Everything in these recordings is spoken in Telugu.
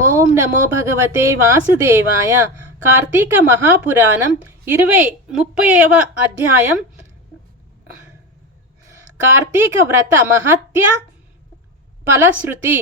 ఓం నమో భగవతే వాసుదేవాయ. కార్తీక మహాపురాణం 30వ అధ్యాయం. కార్తీక వ్రత మహత్య ఫలశ్రుతి.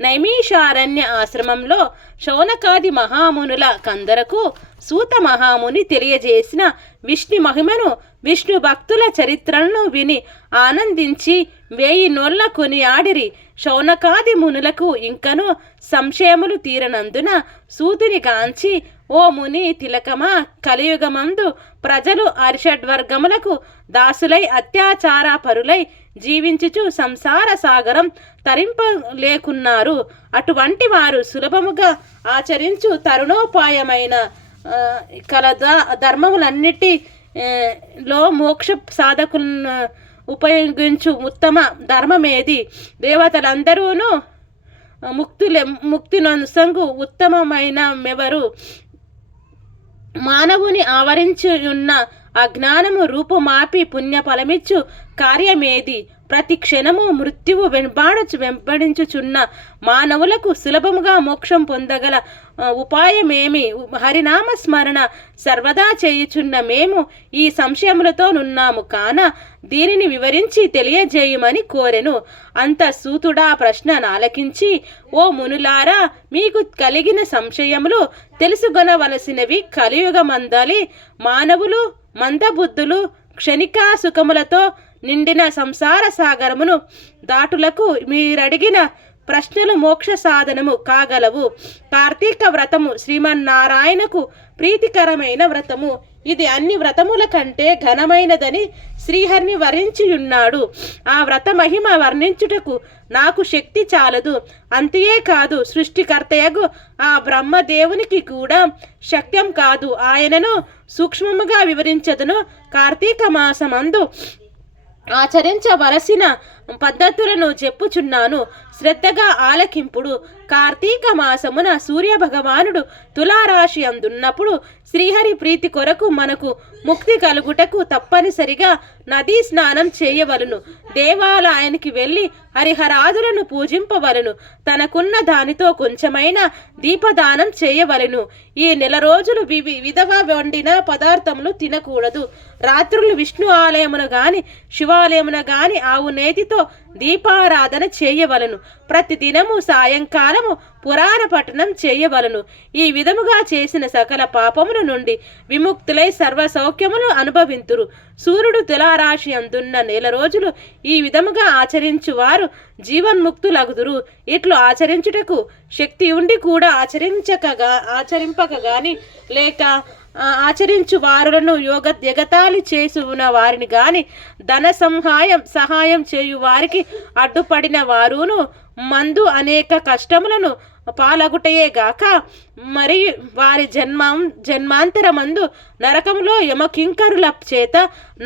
నైమిషారణ్య ఆశ్రమంలో శౌనకాది మహామునుల కందరకు సూత మహాముని తెలియజేసిన విష్ణు మహిమను, విష్ణు భక్తుల చరిత్రలను విని ఆనందించి 1000 నోళ్ల కొనియాడిరి. శౌనకాది మునులకు ఇంకను సంశయములు తీరనందున సూతుని గాంచి, ఓ ముని తిలకమా, కలియుగమందు ప్రజలు అరిషడ్వర్గములకు దాసులై అత్యాచార పరులై జీవించుచు సంసార సాగరం తరింపలేకున్నారు. అటువంటి వారు సులభముగా ఆచరించు తరుణోపాయమైన కల ధర్మములన్నిటిలో మోక్ష సాధకులను ఉపయోగించు ఉత్తమ ధర్మమేది? దేవతలందరూను ముక్తినొసంగు ఉత్తమమైన మెవరు? మానవుని ఆవరించి ఉన్న అజ్ఞానము రూపుమాపి పుణ్య ఫలమిచ్చు కార్యమేది? ప్రతి క్షణము మృత్యువు వెంబడించుచున్న మానవులకు సులభముగా మోక్షం పొందగల ఉపాయమేమి? హరినామ స్మరణ సర్వదా చేయుచున్న మేము ఈ సంశయములతో నున్నాము కాన దీనిని వివరించి తెలియజేయమని కోరెను. అంత సూతుడా ప్రశ్న నాలకించి, ఓ మునులారా, మీకు కలిగిన సంశయములు తెలుసుకొనవలసినవి. కలియుగమందలి మానవులు మందబుద్ధులు క్షణికా సుఖములతో నిండిన సంసార సాగరమును దాటులకు మీరడిగిన ప్రశ్నలు మోక్ష సాధనము కాగలవు. కార్తీక వ్రతము శ్రీమన్నారాయణకు ప్రీతికరమైన వ్రతము. ఇది అన్ని వ్రతముల కంటే ఘనమైనదని శ్రీహరిని వరించియున్నాడు. ఆ వ్రత మహిమ వర్ణించుటకు నాకు శక్తి చాలదు. అంతే కాదు, సృష్టికర్తయగు ఆ బ్రహ్మదేవునికి కూడా శక్యం కాదు. ఆయనను సూక్ష్మముగా వివరించదును. కార్తీక మాసమందు ఆచరించవలసిన పద్ధతులను చెప్పుచున్నాను, శ్రద్ధగా ఆలకింపుడు. కార్తీక మాసమున సూర్య భగవానుడు తులారాశి అందున్నప్పుడు శ్రీహరి ప్రీతి కొరకు మనకు ముక్తి కలుగుటకు తప్పనిసరిగా నదీ స్నానం చేయవలను. దేవాలయానికి వెళ్ళి హరిహరాదులను పూజింపవలను. తనకున్న దానితో కొంచెమైన దీపదానం చేయవలను. ఈ నెల రోజులు విధవ వండిన పదార్థములు తినకూడదు. రాత్రులు విష్ణు ఆలయమున గాని శివాలయమున గాని ఆవు నేతితో దీపారాధన చేయవలను. ప్రతిదినము సాయంకాలము పురాణ పఠనం చేయవలను. ఈ విధముగా చేసిన సకల పాపముల నుండి విముక్తులై సర్వ సౌఖ్యములు అనుభవింతురు. సూర్యుడు తులారాశి అందున్న నెల రోజులు ఈ విధముగా ఆచరించు వారు జీవన్ముక్తులగుదురు. ఇట్లు ఆచరించుటకు శక్తి ఉండి కూడా ఆచరింపక గాని లేక ఆచరించు వారులను ఎగతాళి చేసుకున్న వారిని గాని ధన సహాయం చేయు వారికి అడ్డుపడిన వారును మందు అనేక కష్టములను పాలగుటయే గాక మరి వారి జన్మాంతరమందు నరకంలో యమకింకరుల చేత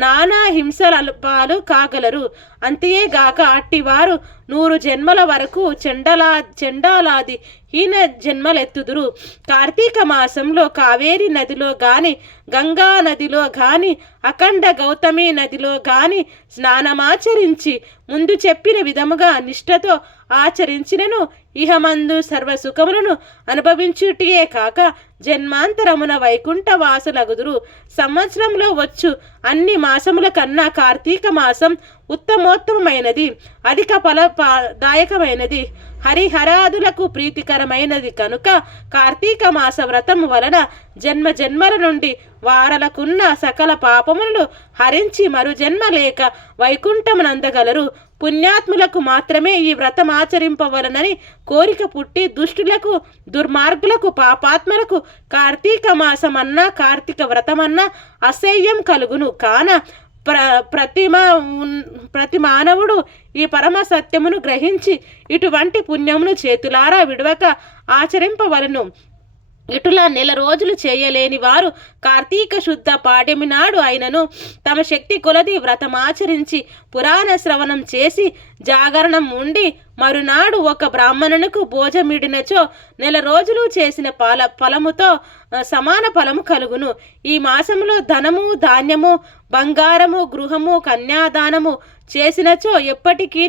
నానా హింసల పాలు కాగలరు. అంతేగాక అట్టివారు 100 జన్మల వరకు చెండాలాది హీన జన్మలెత్తుదురు. కార్తీక మాసంలో కావేరి నదిలో గాని గంగా నదిలో గాని అఖండ గౌతమి నదిలో గాని స్నానమాచరించి ముందు చెప్పిన విధముగా నిష్ఠతో ఆచరించినను ఇహమందు సర్వసుఖములను అనుభవించుటియే కాక జన్మాంతరమున వైకుంఠ వాసులగుదురు. సంవత్సరంలో వచ్చు అన్ని మాసముల కన్నా కార్తీక మాసం ఉత్తమోత్తమైనది, అధిక ఫలదాయకమైనది, హరిహరాదులకు ప్రీతికరమైనది కనుక కార్తీక మాస వ్రతము వలన జన్మల నుండి వారలకున్న సకల పాపములను హరించి మరు జన్మ లేక వైకుంఠమునందగలరు. పుణ్యాత్ములకు మాత్రమే ఈ వ్రతం ఆచరింపవలనని కోరిక పుట్టి దుష్టులకు, దుర్మార్గులకు, పాపాత్మలకు కార్తీక మాసమన్నా కార్తీక వ్రతమన్నా అసహ్యం కలుగును. కాన ప్రతి మానవుడు ఈ పరమ సత్యమును గ్రహించి ఇటువంటి పుణ్యమును చేతులారా విడవక ఆచరింపవలను. ఇటులా నెల రోజులు చేయలేని వారు కార్తీక శుద్ధ పాడ్యమి నాడు అయినను తమ శక్తి కొలది వ్రతమాచరించి పురాణ శ్రవణం చేసి జాగరణం ఉండి మరునాడు ఒక బ్రాహ్మణునికి భోజమిడినచో నెల రోజులు చేసిన ఫలముతో సమాన ఫలము కలుగును. ఈ మాసములో ధనము ధాన్యము బంగారము గృహము కన్యాదానము చేసినచో ఎప్పటికీ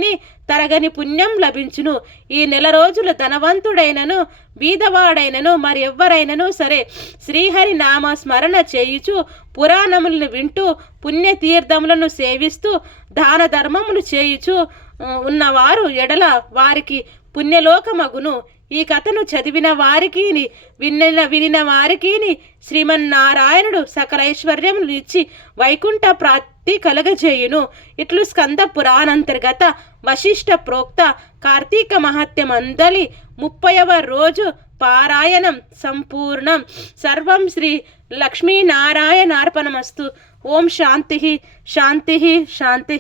తరగని పుణ్యం లభించును. ఈ నెల రోజులు ధనవంతుడైనను బీదవాడైనను మరి ఎవ్వరైనను సరే శ్రీహరి నామ స్మరణ చేయుచు పురాణములను వింటూ పుణ్యతీర్థములను సేవిస్తూ దాన ధర్మములు చేయుచు ఉన్నవారు ఎడల వారికి పుణ్యలోకమగును. ఈ కథను చదివిన వారికి వినిన వారికి శ్రీమన్నారాయణుడు సకల ఐశ్వర్యములు ఇచ్చి వైకుంఠ ప్రాప్తి కలగజేయును. ఇట్లు స్కంద పురాణంతర్గత వశిష్ఠ ప్రోక్త కార్తీక మహత్యం అందలి 30వ రోజు పారాయణం సంపూర్ణం. సర్వం శ్రీ లక్ష్మీనారాయణార్పణమస్తు. ఓం శాంతి శాంతి శాంతి.